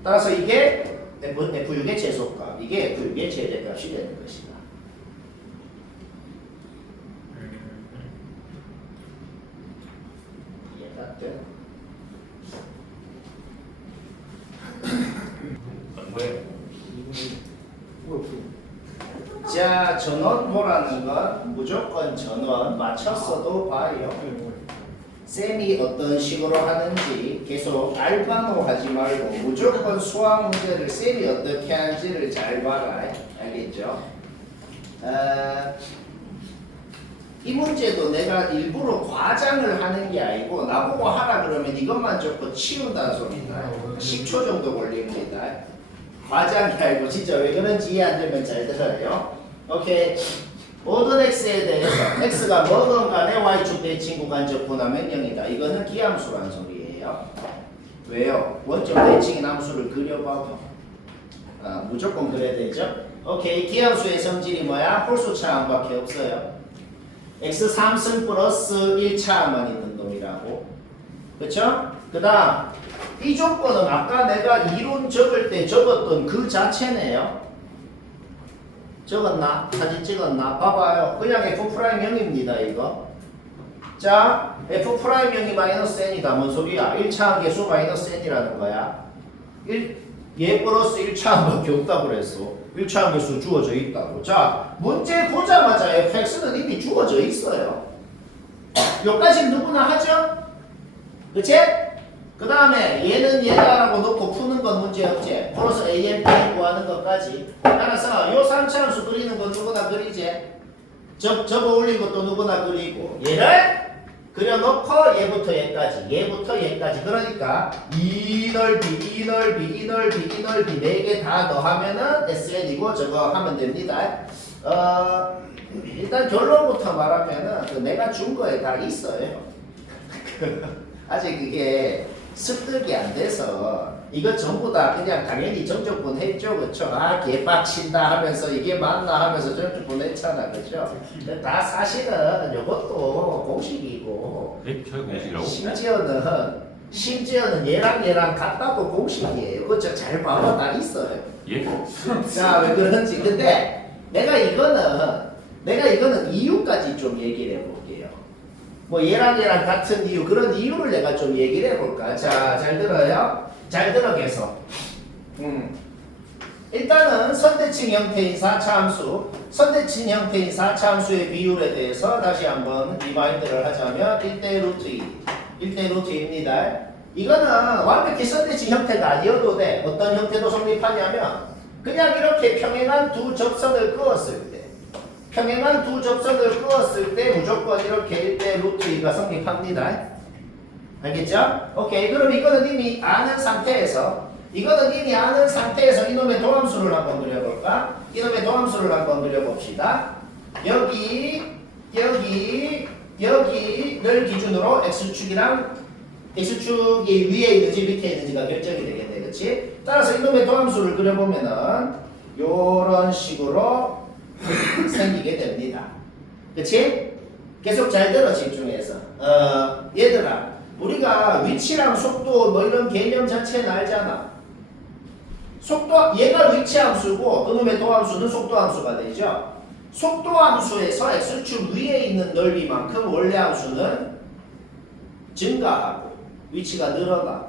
따라서 이게 F6의 최소값, 이게 F6의 최대값이 되는 것이다. 왜? 자, 전원보라는 건 무조건 전원 맞췄어도 봐요. 쌤이 어떤 식으로 하는지 계속 알바노 하지 말고 무조건 수학 문제를 쌤이 어떻게 하는지를 잘 봐라. 알겠죠? 이 문제도 내가 일부러 과장을 하는 게 아니고 나보고 하라 그러면 이것만 적고 치운다는 소리다. 10초 정도 걸립니다. 과장이 아니고 진짜 왜 그런지 이해 안 되면 잘 들어요. 오케이. 모든 x에 대해서 x가 뭐든 간에 y축 대칭 구간적 분하면 0이다. 이거는 기함수란 소리예요. 왜요? 원점 대칭인 함수를 그려봐봐. 무조건 그래야 되죠. 오케이. 기함수의 성질이 뭐야? 홀수 차함밖에 없어요. x 3승 플러스 1차만 있는 놈이라고. 그쵸? 그 다음 이 조건은 아까 내가 이론 적을 때 적었던 그 자체네요. 적었나? 사진 찍었나? 봐봐요. 그냥 F'M입니다 이거. 자, F'M이 마이너스 n이다. 뭔 소리야? 1차항 계수 마이너스 n이라는 거야. 얘 플러스 1차항밖에 없다고 그랬어. 1차항 계수 주어져 있다고. 자, 문제 보자마자 fx는 이미 주어져 있어요. 여기까지 누구나 하죠? 그치? 그 다음에 얘는 얘다라고 놓고 푸는 건 문제 없지. 플러스 am 구하는 것까지. 따라서 요 3차함수 그리는 건 누구나 그리지. 접어 올린 것도 누구나 그리고 얘를 그려놓고 얘부터 얘까지. 그러니까 이 넓이, 이 넓이, 이 넓이, 이 넓이 4개 다 더하면은 SN이고 저거 하면 됩니다. 일단 결론부터 말하면은 내가 준 거에 다 있어요. 아직 그게 습득이 안 돼서 이거 전부 다 그냥 당연히 정적분 했죠, 그쵸? 개빡친다 하면서 이게 맞나 하면서 정적분 했잖아, 그쵸? 다 사실은 이것도 공식이고 저희 공식이라고? 심지어는 얘랑 같다고 공식이에요. 그쵸? 잘 봐봐, 다 있어요. 예? 자, 왜 그런지. 근데 내가 이거는 이유까지 좀 얘기를 해볼게요. 뭐 얘랑 같은 이유, 그런 이유를 내가 좀 얘기를 해볼까? 자, 잘 들어요? 잘 들어 계속. 일단은 선대칭 형태인 4차함수, 선대칭 형태인 4차함수의 비율에 대해서 다시 한번 리마인드를 하자면 1대 루트 2, 1대 루트 2입니다. 이거는 완벽히 선대칭 형태가 아니어도 돼. 어떤 형태도 성립하냐면 그냥 이렇게 평행한 두 접선을 그었을 때, 무조건 이렇게 1대 루트 2가 성립합니다. 알겠죠? 오케이. 그럼 이거는 이미 아는 상태에서 이놈의 도함수를 한번 그려볼까? 이놈의 도함수를 한번 그려봅시다. 여기를 기준으로 x축이 위에 있는지 밑에 있는지가 결정이 되겠네. 그치? 따라서 이놈의 도함수를 그려보면은 요런 식으로 생기게 됩니다. 그치? 계속 잘 들어, 집중해서. 얘들아, 우리가 위치랑 속도 뭐 이런 개념 자체는 알잖아. 얘가 위치함수고 그놈의 도함수는 속도함수가 되죠. 속도함수에서 x축 위에 있는 넓이만큼 원래함수는 증가하고 위치가 늘어나고,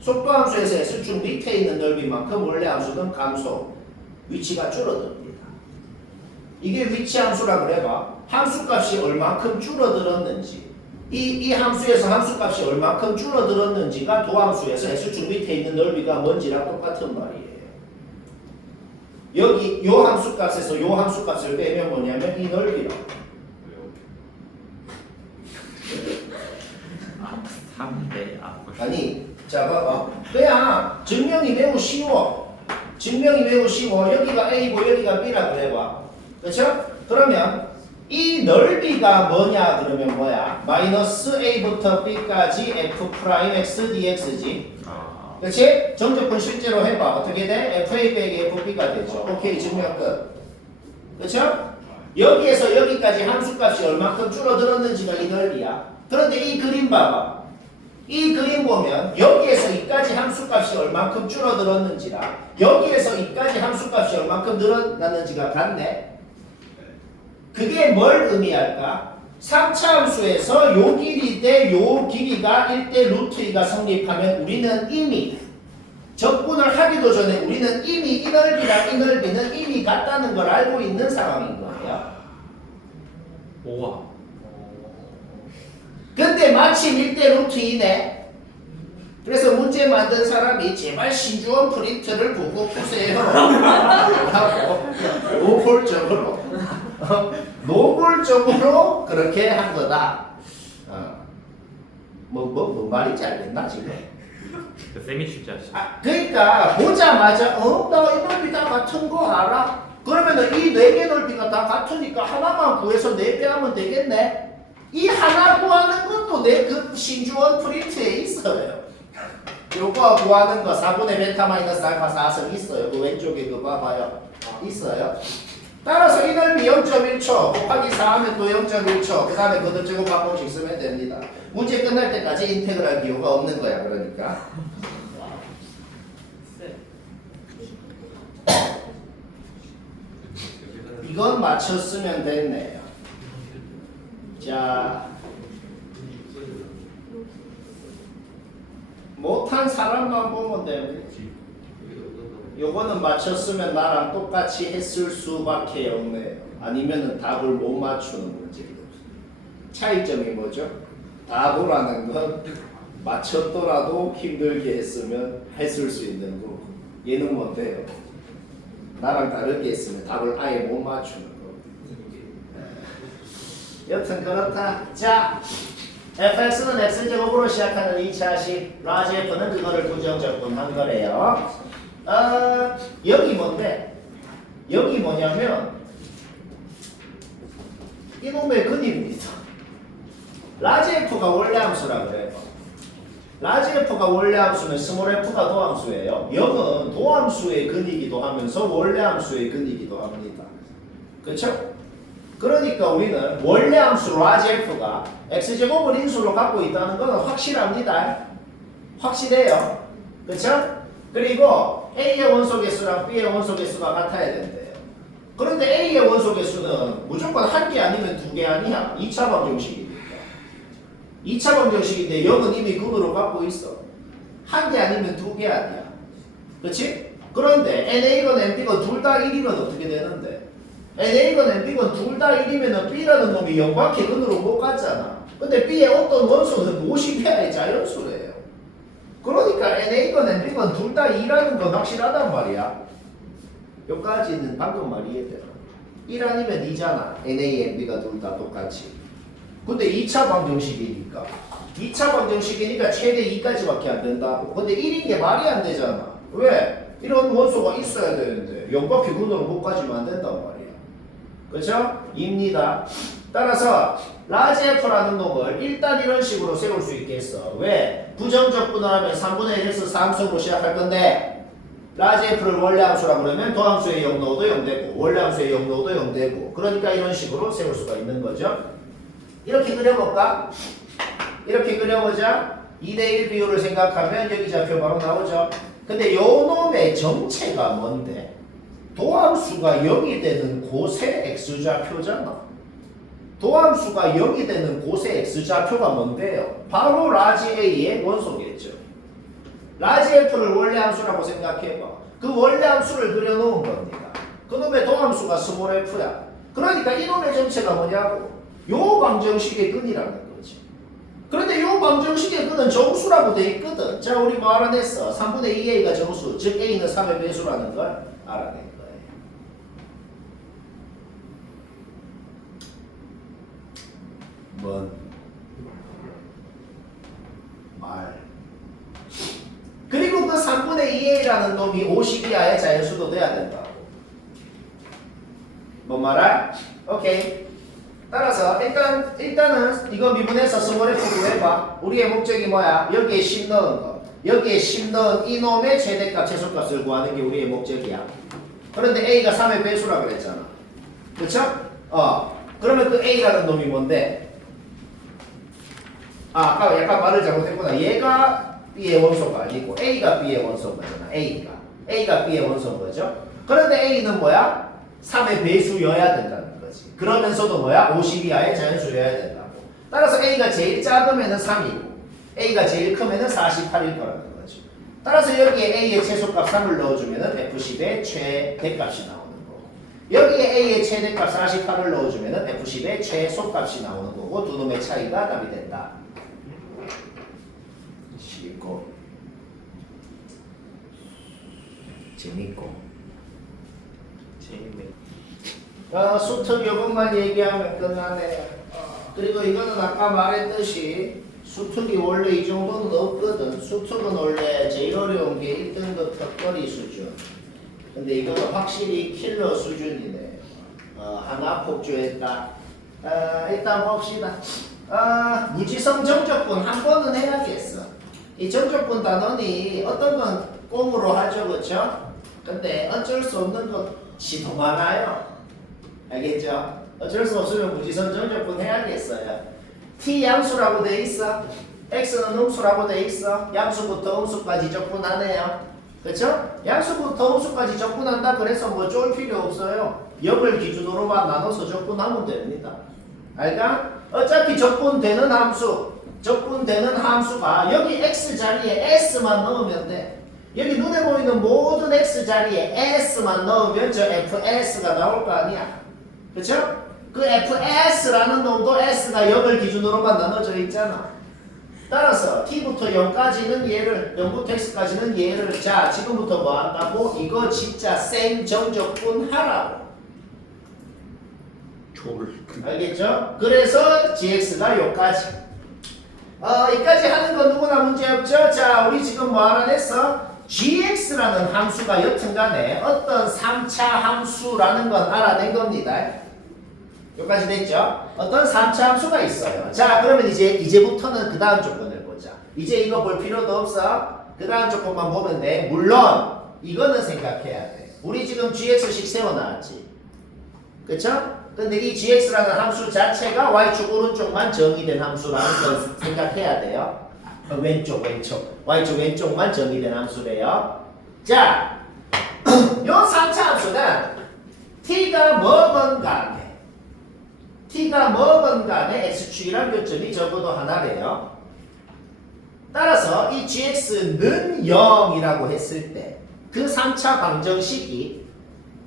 속도함수에서 x축 밑에 있는 넓이만큼 원래함수는 감소, 위치가 줄어듭니다. 이게 위치함수라 그래봐. 함수값이 얼만큼 줄어들었는지, 이 함수에서 함수값이 얼만큼 줄어들었는지가 도함수에서 x축 밑에 있는 넓이가 뭔지랑 똑같은 말이에요. 여기 요 함수값에서 요 함수값을 빼면 뭐냐면 이 넓이라고. 아니, 자 봐봐. 그냥 증명이 매우 쉬워. 여기가 A고 여기가 B라 그래봐. 그렇죠? 그러면 이 넓이가 뭐냐 그러면 뭐야? 마이너스 A부터 B까지 F'X dx지. 그렇지? 정적분 실제로 해봐. 어떻게 돼? FA 빼기 FB가 되죠. 오케이, 증명 끝. 그렇죠? 여기에서 여기까지 함수값이 얼마큼 줄어들었는지가 이 넓이야. 그런데 이 그림 봐봐. 이 그림 보면 여기에서 이까지 함수값이 얼만큼 줄어들었는지랑 여기에서 이까지 함수값이 얼만큼 늘어났는지가 같네. 그게 뭘 의미할까? 3차 함수에서 요 길이 대 요 길이가 1대 루트 2가 성립하면 우리는 이미 적분을 하기도 전에 우리는 이미 이 넓이랑 이 넓이는 이미 같다는 걸 알고 있는 상황인 거예요. 우와. 근데 마침 1대 루트 2네. 그래서 문제 만든 사람이 제발 신주원 프린트를 보고 푸세요 하고 노골적으로 그렇게 한 거다. 뭐 말인지 알겠나 지금? 쌤이 쉽지 않지. 그러니까 보자마자 나 이 넓이 다 같은 거 알아? 그러면은 이 네 개 넓이가 다 같으니까 하나만 구해서 4배 하면 되겠네. 이 하나 구하는 것도 내 그 신주원 프린트에 있어요. 요거 구하는 거 4분의 베타 마이너스 알파 4승 있어요. 그 왼쪽에 그거 봐봐요. 있어요. 따라서 이 넓이 0.1초 곱하기 4 하면 또 0.1초 그 다음에 그것 제곱 방법씩 쓰면 됩니다. 문제 끝날 때까지 인테그랄 기호가 없는 거야. 그러니까 이건 맞췄으면 됐네요. 자, 못한 사람만 보면 돼요. 요거는 맞췄으면 나랑 똑같이 했을 수밖에 없네요. 아니면은 답을 못 맞추는 문제예요. 차이점이 뭐죠? 답이라는 건 맞췄더라도 힘들게 했을 수 있는 거고, 얘는 뭔데요? 나랑 다르게 했으면 답을 아예 못 맞추는 거. 여튼 그렇다. 자, fx는 x제곱으로 시작하는 2차식, 라지 f는 그거를 부정적분한 거래요. 여기 뭔데? 여기 뭐냐면 이놈의 근입니다. 라지 f가 원래 함수라 그래요. 라지 f가 원래 함수면 스몰 f가 도함수예요. 0은 도함수의 근이기도 하면서 원래 함수의 근이기도 합니다. 그렇죠? 그러니까 우리는 원래 함수 라지 f가 x제곱을 인수로 갖고 있다는 것은 확실합니다. 확실해요. 그렇죠? 그리고 A의 원소개수랑 B의 원소개수가 같아야 된대요. 그런데 A의 원소개수는 무조건 한 개 아니면 두 개 아니야. 2차 방정식이니까. 2차 방정식인데 0은 이미 근으로 갖고 있어. 한 개 아니면 두 개 아니야. 그렇지? 그런데 NA건 NB건 둘 다 1이면 어떻게 되는데? NA건 NB건 둘 다 1이면 B라는 놈이 0밖에 근으로 못 갔잖아. 근데 B의 어떤 원소는 50회의 자연수래요. 그러니까 NA건 NB건 둘 다 2라는 건 확실하단 말이야. 여기까지는 방금 말 이해되나? 1 아니면 2잖아. NA, NB가 둘 다 똑같이. 근데 2차 방정식이니까 2차 방정식이니까 최대 2까지밖에 안 된다고. 근데 1인 게 말이 안 되잖아. 왜? 이런 원소가 있어야 되는데 0밖에 근으로 못 가지면 안 된단 말이야. 그렇죠? 입니다. 따라서 라지 f라는 놈을 일단 이런 식으로 세울 수 있겠어. 왜? 부정적분을 하면 3분의 1에서 3승으로 시작할 건데 라지 f를 원래 함수라고 그러면 도함수의 0 넣어도 0 되고 원래 함수의 0 넣어도 0 되고 그러니까 이런 식으로 세울 수가 있는 거죠. 이렇게 그려볼까? 이렇게 그려보자. 2대1 비율을 생각하면 여기 좌표 바로 나오죠. 근데 요 놈의 정체가 뭔데? 도함수가 0이 되는 곳의 x좌표잖아. 도함수가 0이 되는 곳의 x좌표가 뭔데요? 바로 라지 A의 원소겠죠. 라지 F를 원래 함수라고 생각해봐. 그 원래 함수를 그려놓은 겁니다. 그놈의 도함수가 스몰 F야. 그러니까 이놈의 정체가 뭐냐고? 요 방정식의 근이라는 거지. 그런데 요 방정식의 근은 정수라고 돼 있거든. 자, 우리 뭐 알아냈어? 3분의 2a가 정수, 즉 a는 3의 배수라는 걸 알아낸 거예요. 뭔 말. 그리고 그 3분의 2a라는 놈이 50 이하의 자연수도 돼야 된다고. 뭔 말아? 오케이. 따라서 일단은 이거 미분해서 스몰 f 구해봐. 우리의 목적이 뭐야? 여기에 10 넣은 거. 여기에 10 넣은 이놈의 최대값, 최소값을 구하는 게 우리의 목적이야. 그런데 a가 3의 배수라 그랬잖아. 그쵸? 그러면 그 a라는 놈이 뭔데? 아까 약간 말을 잘못했구나. 얘가 b의 원소가 아니고 a가 b의 원소인 거잖아. a가 b의 원소인 거죠. 그런데 a는 뭐야? 3의 배수여야 된다는 거지. 그러면서도 뭐야? 50 이하의 자연수여야 된다고. 따라서 a가 제일 작으면은 3이고 a가 제일 크면은 48일 거라는 거지. 따라서 여기에 A의 최소값 3을 넣어주면 F10의 최대값이 나오는 거고 여기에 A의 최대값 48을 넣어주면 F10의 최소값이 나오는 거고 두 놈의 차이가 답이 된다. 쉽고 재밌고 재밌네. 수특 요것만 얘기하면 끝나네. 그리고 이거는 아까 말했듯이 수특이 원래 이 정도는 없거든. 수특은 원래 제일 어려운 게 1등급 턱걸이 수준. 근데 이거는 확실히 킬러 수준이네. 하나 폭주했다. 일단 봅시다. 무지성 정적분 한 번은 해야겠어. 이 정적분 단원이 어떤 건 꽁으로 하죠, 그렇죠? 근데 어쩔 수 없는 것이 더 많아요. 알겠죠? 어쩔 수 없으면 무지성 정적분 해야겠어요. t 양수라고 돼 있어. x는 음수라고 돼 있어. 양수부터 음수까지 적분하네요. 그렇죠? 양수부터 음수까지 적분한다 그래서 뭐 쫄 필요 없어요. 0을 기준으로만 나눠서 적분하면 됩니다. 알까? 어차피 적분되는 함수가 여기 x 자리에 s만 넣으면 돼. 여기 눈에 보이는 모든 x 자리에 s만 넣으면 저 fs가 나올 거 아니야. 그렇죠? 그 fs라는 놈도 s가 0을 기준으로만 나눠져 있잖아. 따라서 t부터 0까지는 얘를 0부터 x까지는 얘를 자 지금부터 뭐 한다고? 이거 진짜 생 정적분 하라고. 알겠죠? 그래서 gx가 요까지. 여기까지 하는 건 누구나 문제 없죠? 자, 우리 지금 뭐 하나 냈어? gx라는 함수가 여튼간에 어떤 3차 함수라는 건 알아낸 겁니다. 여기까지 됐죠? 어떤 3차 함수가 있어요. 자, 그러면 이제부터는 그 다음 조건을 보자. 이제 이거 볼 필요도 없어. 그 다음 조건만 보면 돼. 물론 이거는 생각해야 돼. 우리 지금 gx식 세워놨지. 그쵸? 근데 이 gx라는 함수 자체가 y축 오른쪽만 정의된 함수라는 걸 생각해야 돼요. 왼쪽 y축 왼쪽만 정의된 함수래요. 자, 요 3차 함수는 t가 뭐건 간에 x축이란 교점이 적어도 하나래요. 따라서 이 gx는 0이라고 했을 때 그 3차 방정식이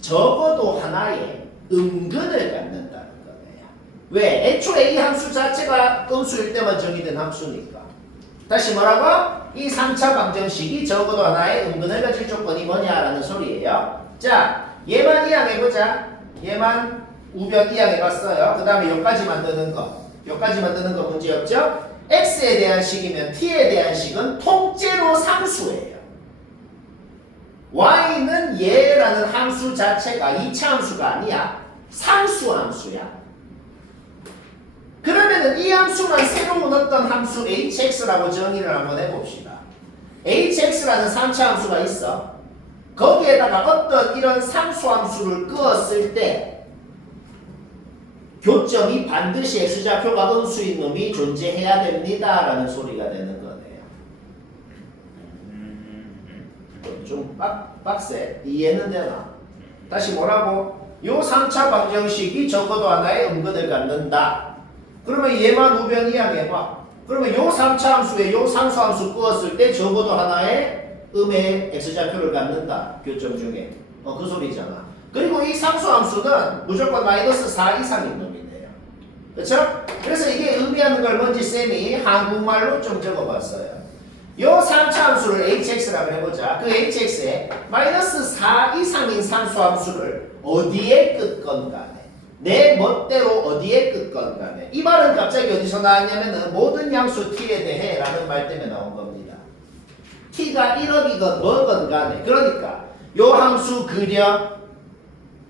적어도 하나의 음근을 갖는다는 거예요. 왜? 애초에 이 함수 자체가 음수일 때만 정의된 함수니까. 다시 뭐라고? 이 3차 방정식이 적어도 하나의 음근을 가질 조건이 뭐냐라는 소리예요. 자, 얘만 이항해보자. 얘만 우변 이항해봤어요. 그 다음에 여기까지 만드는 거. 여기까지 만드는 거 문제없죠? x에 대한 식이면 t에 대한 식은 통째로 상수예요. y는 얘라는 함수 자체가 2차 함수가 아니야. 상수 함수야. 그러면은 이 함수만 새로운 어떤 함수 hx라고 정의를 한번 해봅시다. hx라는 3차 함수가 있어. 거기에다가 어떤 이런 상수 함수를 끄었을 때 교점이 반드시 x좌표가 음수인 놈이 존재해야 됩니다 라는 소리가 되는 거네요. 좀 빡세. 이해는 되나? 다시 뭐라고? 요 3차 방정식이 적어도 하나의 음근을 갖는다. 그러면 얘만 우변 이항해봐. 그러면 요 3차 함수에 요 상수 함수 끄었을 때 적어도 하나의 음의 x좌표를 갖는다. 교점 중에. 그 소리잖아. 그리고 이 상수 함수는 무조건 마이너스 4 이상인 놈이네요. 그렇죠? 그래서 이게 의미하는 걸 뭔지 쌤이 한국말로 좀 적어봤어요. 요 3차 함수를 hx라고 해보자. 그 hx에 마이너스 4 이상인 상수 함수를 어디에 끄건 간에 내 멋대로 어디에 끄건 간에 이 말은 갑자기 어디서 나왔냐면은 모든 양수 t에 대해 라는 말 때문에 나온 겁니다. t가 1억이건 뭐건 간에 그러니까 요 함수 그려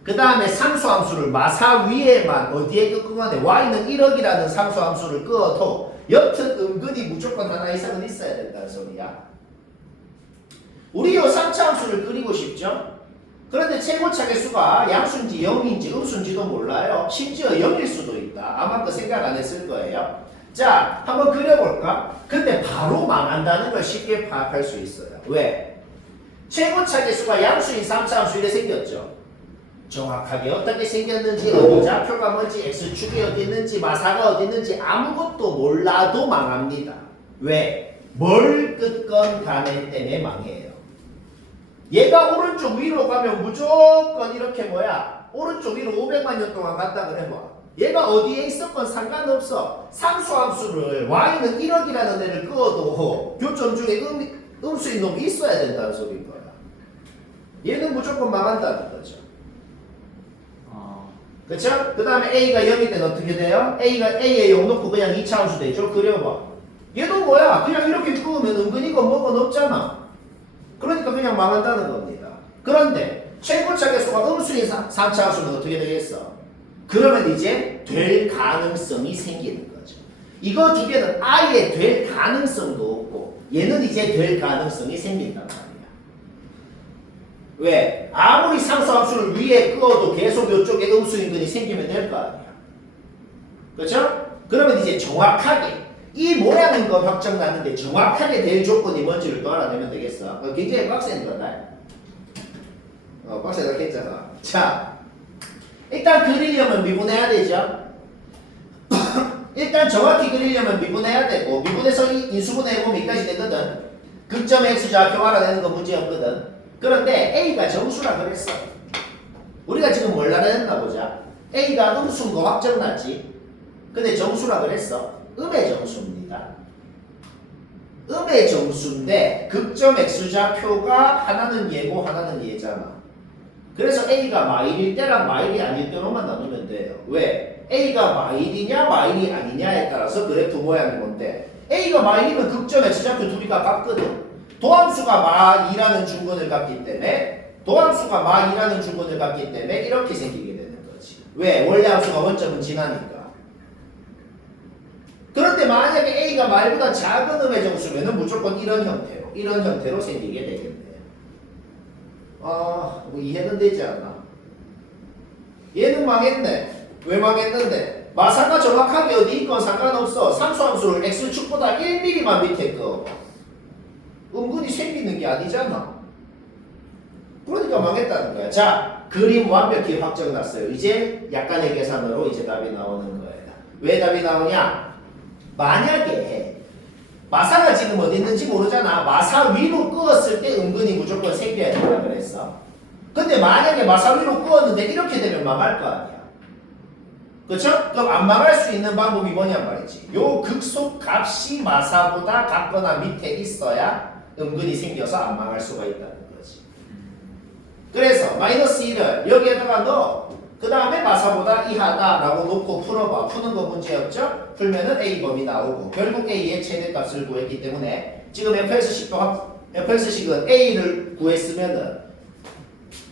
그 다음에 상수함수를 마사 위에만 어디에 끄건 간에 y는 1억이라는 상수함수를 끄어도 여튼 은근히 무조건 하나 이상은 있어야 된다는 소리야. 우리 요 3차 함수를 그리고 싶죠? 그런데 최고차 개수가 양수인지 0인지 음수인지도 몰라요. 심지어 0일 수도 있다. 아마 그 생각 안 했을 거예요. 자, 한번 그려볼까? 근데 바로 망한다는 걸 쉽게 파악할 수 있어요. 왜? 최고차 개수가 양수인 3차 함수 이래 생겼죠. 정확하게 어떻게 생겼는지 어디 좌표가 뭔지 x축이 어디 있는지 마사가 어디 있는지 아무것도 몰라도 망합니다. 왜? 뭘 끄건 간에 때문에 망해요. 얘가 오른쪽 위로 가면 무조건 이렇게 뭐야? 오른쪽 위로 500만 년 동안 갔다 그래 뭐. 얘가 어디에 있었건 상관없어. 상수함수를 y는 1억이라는 애를 그어도 교점 중에 음수인 놈이 있어야 된다는 소리인 거야. 얘는 무조건 망한다는 거죠. 그쵸? 그 다음에 a가 0일 때는 어떻게 돼요? a에 0 놓고 그냥 2차 함수 되죠? 그려봐. 얘도 뭐야? 그냥 이렇게 그으면 은근히 겁먹은 없잖아. 그러니까 그냥 망한다는 겁니다. 그런데 최고차 계수가 음수인 3차 함수는 어떻게 되겠어? 그러면 이제 될 가능성이 생기는 거죠. 이거 두 개는 아예 될 가능성도 없고 얘는 이제 될 가능성이 생긴단 말이야. 왜? 아무리 상수함수를 위에 그어도 계속 이쪽에 음수인근이 생기면 될 거 아니야. 그렇죠? 그러면 이제 정확하게 이 모양인 건 확정 났는데 정확하게 될 조건이 뭔지를 또 알아내면 되겠어. 굉장히 빡센 거다. 빡세다 했잖아. 자, 일단 그리려면 미분해야 되죠. 일단 정확히 그리려면 미분해야 되고 미분해서 인수분해해보면 여기까지 되거든. 극점 x좌표 알아내는 건 문제 없거든. 그런데 a가 정수라 그랬어. 우리가 지금 뭘 알아냈나 보자. a가 음수인 거 확정 났지. 근데 정수라 그랬어. 음의 정수입니다. 음의 정수인데 극점 x좌표가 하나는 얘고 하나는 얘잖아. 그래서 a가 마일일 때랑 마일이 아닐 때로만 나누면 돼요. 왜? a가 마일이냐 마일이 아니냐에 따라서 그래프 모양이 뭔데 a가 마일이면 극점 x좌표 둘이가 같거든. 도함수가 마이라는 중근을 갖기 때문에 이렇게 생기게 되는 거지. 왜? 원래 함수가 원점은 지나니까. 그런데 만약에 a가 마일보다 작은 음의 정수면은 무조건 이런 형태로 생기게 되겠네요. 뭐 이해는 되지 않나? 얘는 망했네. 왜 망했는데? 마사가 정확하게 어디 있건 상관없어. 상수함수를 x축보다 1mm만 밑에 거. 은근히 생기는 게 아니잖아. 그러니까 망했다는 거야. 자, 그림 완벽히 확정났어요. 이제 약간의 계산으로 이제 답이 나오는 거예요. 왜 답이 나오냐? 만약에 마사가 지금 어디 있는지 모르잖아. 마사 위로 끄었을 때 은근히 무조건 생겨야 된다 그랬어. 근데 만약에 마사 위로 끄었는데 이렇게 되면 망할 거 아니야. 그쵸? 그럼 안 망할 수 있는 방법이 뭐냐 말이지. 요 극속 값이 마사보다 같거나 밑에 있어야 은근히 생겨서 안 망할 수가 있다는 거지. 그래서 마이너스 1을 여기에다가 넣어. 그 다음에 마사보다 이하다라고 놓고 풀어봐. 푸는 거 문제 없죠? 풀면은 A범위 나오고 결국 A의 최대값을 구했기 때문에 지금 fx식은 A를 구했으면은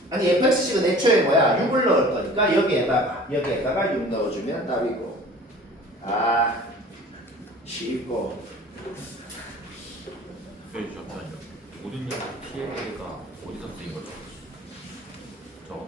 아니 fx식은 애초에 뭐야? 6을 넣을 거니까 여기에다가 6 넣어주면 답이고. 쉽고. 잠깐만요. 모든 양 TLA가 어디서 쓰인 거죠? 저